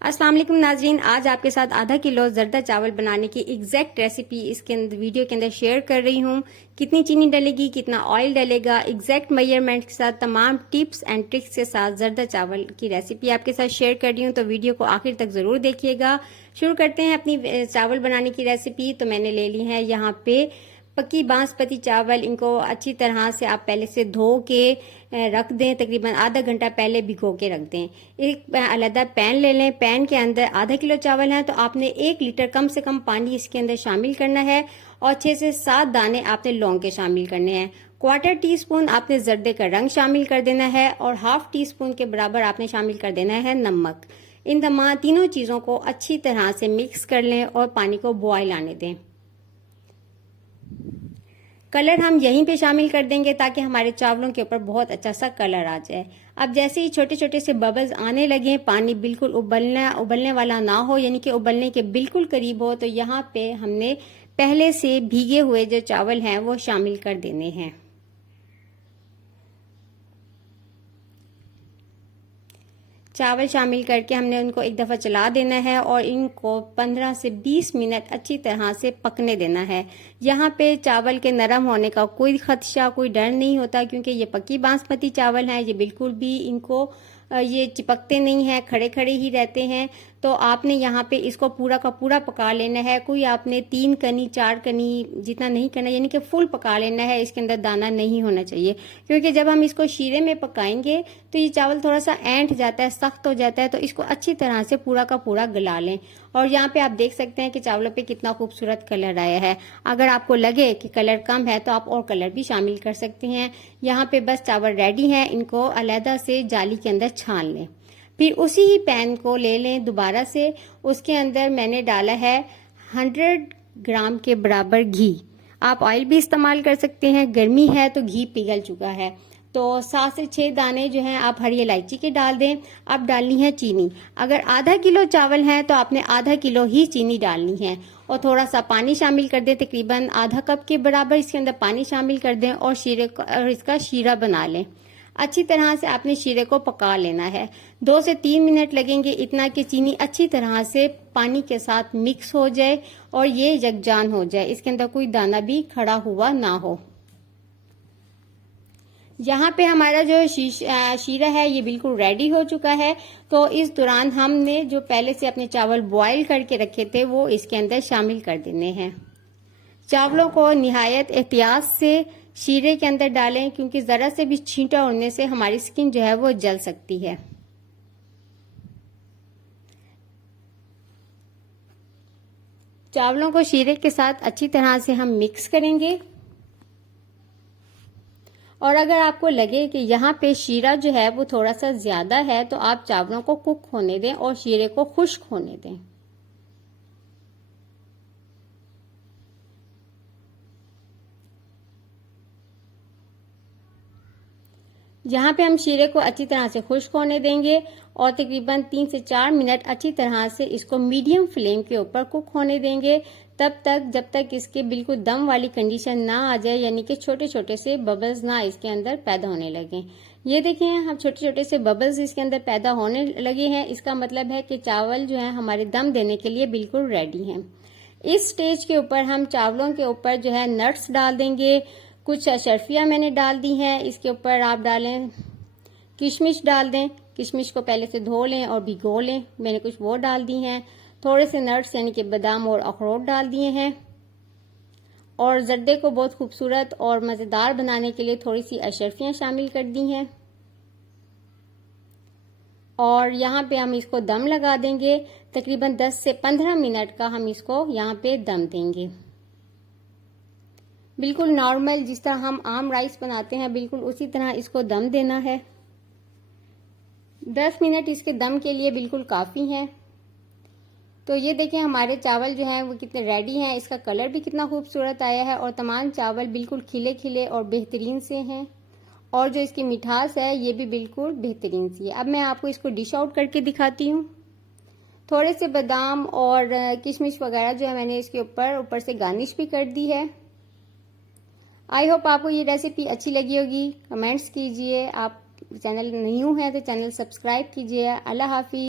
अस्सलाम वालेकुम नाजरीन, आज आपके साथ आधा किलो जर्दा चावल बनाने की एग्जैक्ट रेसिपी इसके अंदर वीडियो के अंदर शेयर कर रही हूँ। कितनी चीनी डलेगी, कितना ऑयल डलेगा, एग्जैक्ट मेजरमेंट के साथ तमाम टिप्स एंड ट्रिक्स के साथ जर्दा चावल की रेसिपी आपके साथ शेयर कर रही हूँ। तो वीडियो को आखिर तक जरूर देखिएगा। शुरू करते हैं अपनी चावल बनाने की रेसिपी। तो मैंने ले ली है यहाँ पे पक्की बासमती चावल। इनको अच्छी तरह से आप पहले से धो के रख दें, तकरीबन आधा घंटा पहले भिगो के रख दें। एक अलग पैन ले लें, पैन के अंदर आधा किलो चावल है तो आपने 1 लीटर कम से कम पानी इसके अंदर शामिल करना है और 6 से 7 दाने आपने लौंग के शामिल करने हैं। 1/4 टीस्पून आपने जर्दे का रंग शामिल कर देना है और 1/2 टीस्पून के बराबर आपने शामिल कर देना है नमक। इन तमाम तीनों चीजों को अच्छी तरह से मिक्स कर लें और पानी को बॉयल आने दें। कलर हम यहीं पे शामिल कर देंगे ताकि हमारे चावलों के ऊपर बहुत अच्छा सा कलर आ जाए। अब जैसे ही छोटे छोटे से बबल्स आने लगे, पानी बिल्कुल उबलने वाला ना हो, यानी कि उबलने के बिल्कुल करीब हो, तो यहाँ पे हमने पहले से भीगे हुए जो चावल हैं वो शामिल कर देने हैं। चावल शामिल करके हमने उनको एक दफ़ा चला देना है और इनको 15 से 20 मिनट अच्छी तरह से पकने देना है। यहाँ पे चावल के नरम होने का कोई खदशा, कोई डर नहीं होता, क्योंकि ये पक्की बासमती चावल हैं। ये बिल्कुल भी इनको ये चिपकते नहीं हैं, खड़े खड़े ही रहते हैं। तो आपने यहाँ पे इसको पूरा का पूरा पका लेना है। कोई आपने 3 कनी 4 कनी जितना नहीं करना, यानी कि फुल पका लेना है। इसके अंदर दाना नहीं होना चाहिए, क्योंकि जब हम इसको शीरे में पकाएंगे तो ये चावल थोड़ा सा ऐंठ जाता है, सख्त हो जाता है। तो इसको अच्छी तरह से पूरा का पूरा गला लें। और यहाँ पे आप देख सकते हैं कि चावलों पे कितना खूबसूरत कलर आया है। अगर आपको लगे कि कलर कम है तो आप और कलर भी शामिल कर सकते हैं। यहाँ पे बस चावल रेडी हैं, इनको अलहदा से जाली के अंदर छान लें। फिर उसी ही पैन को ले लें दोबारा से। उसके अंदर मैंने डाला है 100 ग्राम के बराबर घी। आप ऑयल भी इस्तेमाल कर सकते हैं, गर्मी है तो घी पिघल चुका है। तो 7 से 6 दाने जो हैं आप हरी इलायची के डाल दें। अब डालनी है चीनी। अगर आधा किलो चावल है तो आपने आधा किलो ही चीनी डालनी है और थोड़ा सा पानी शामिल कर दें, तकरीबन आधा कप के बराबर इसके अंदर पानी शामिल कर दें और इसका शीरा बना लें। अच्छी तरह से आपने शीरे को पका लेना है। 2 से 3 मिनट लगेंगे, इतना कि चीनी अच्छी तरह से पानी के साथ मिक्स हो जाए और ये यकजान हो जाए, इसके अंदर कोई दाना भी खड़ा हुआ ना हो। यहाँ पे हमारा जो शीरा है ये बिल्कुल रेडी हो चुका है। तो इस दौरान हमने जो पहले से अपने चावल बॉयल करके रखे थे वो इसके अंदर शामिल कर देने हैं। चावलों को निहायत एहतियात से शीरे के अंदर डालें, क्योंकि जरा से भी छींटा उड़ने से हमारी स्किन जो है वो जल सकती है। चावलों को शीरे के साथ अच्छी तरह से हम मिक्स करेंगे। और अगर आपको लगे कि यहाँ पे शीरा जो है वो थोड़ा सा ज्यादा है तो आप चावलों को कुक होने दें और शीरे को खुश्क होने दें। यहाँ पे हम शीरे को अच्छी तरह से खुश्क होने देंगे और तकरीबन 3 से 4 मिनट अच्छी तरह से इसको मीडियम फ्लेम के ऊपर कुक होने देंगे, तब तक जब तक इसके बिल्कुल दम वाली कंडीशन ना आ जाए, यानी कि छोटे छोटे से बबल्स ना इसके अंदर पैदा होने लगे। ये देखें, हम छोटे छोटे से बबल्स इसके अंदर पैदा होने लगे हैं। इसका मतलब है कि चावल जो है हमारे दम देने के लिए बिल्कुल रेडी हैं। इस स्टेज के ऊपर हम चावलों के ऊपर जो है नट्स डाल देंगे। कुछ अशरफियाँ मैंने डाल दी हैं, इसके ऊपर आप डालें, किशमिश डाल दें। किशमिश को पहले से धो लें और भिगो लें, मैंने कुछ वो डाल दी हैं। थोड़े से नट्स यानी कि बादाम और अखरोट डाल दिए हैं। और जर्दे को बहुत खूबसूरत और मज़ेदार बनाने के लिए थोड़ी सी अशरफियाँ शामिल कर दी हैं। और यहाँ पे हम इसको दम लगा देंगे। तकरीबन 10 से 15 मिनट का हम इसको यहाँ पे दम देंगे। बिल्कुल नॉर्मल जिस तरह हम आम राइस बनाते हैं बिल्कुल उसी तरह इसको दम देना है। 10 मिनट इसके दम के लिए बिल्कुल काफ़ी हैं। तो ये देखें हमारे चावल जो हैं वो कितने रेडी हैं। इसका कलर भी कितना खूबसूरत आया है और तमाम चावल बिल्कुल खिले खिले और बेहतरीन से हैं। और जो इसकी मिठास है ये भी बिल्कुल बेहतरीन सी है। अब मैं आपको इसको डिश आउट करके दिखाती हूँ। थोड़े से बादाम और किशमिश वगैरह जो है मैंने इसके ऊपर से गार्निश भी कर दी है। आई होप आपको ये रेसिपी अच्छी लगी होगी। कमेंट्स कीजिए। आप चैनल न्यू हैं तो चैनल सब्सक्राइब कीजिए। अल्लाह हाफिज।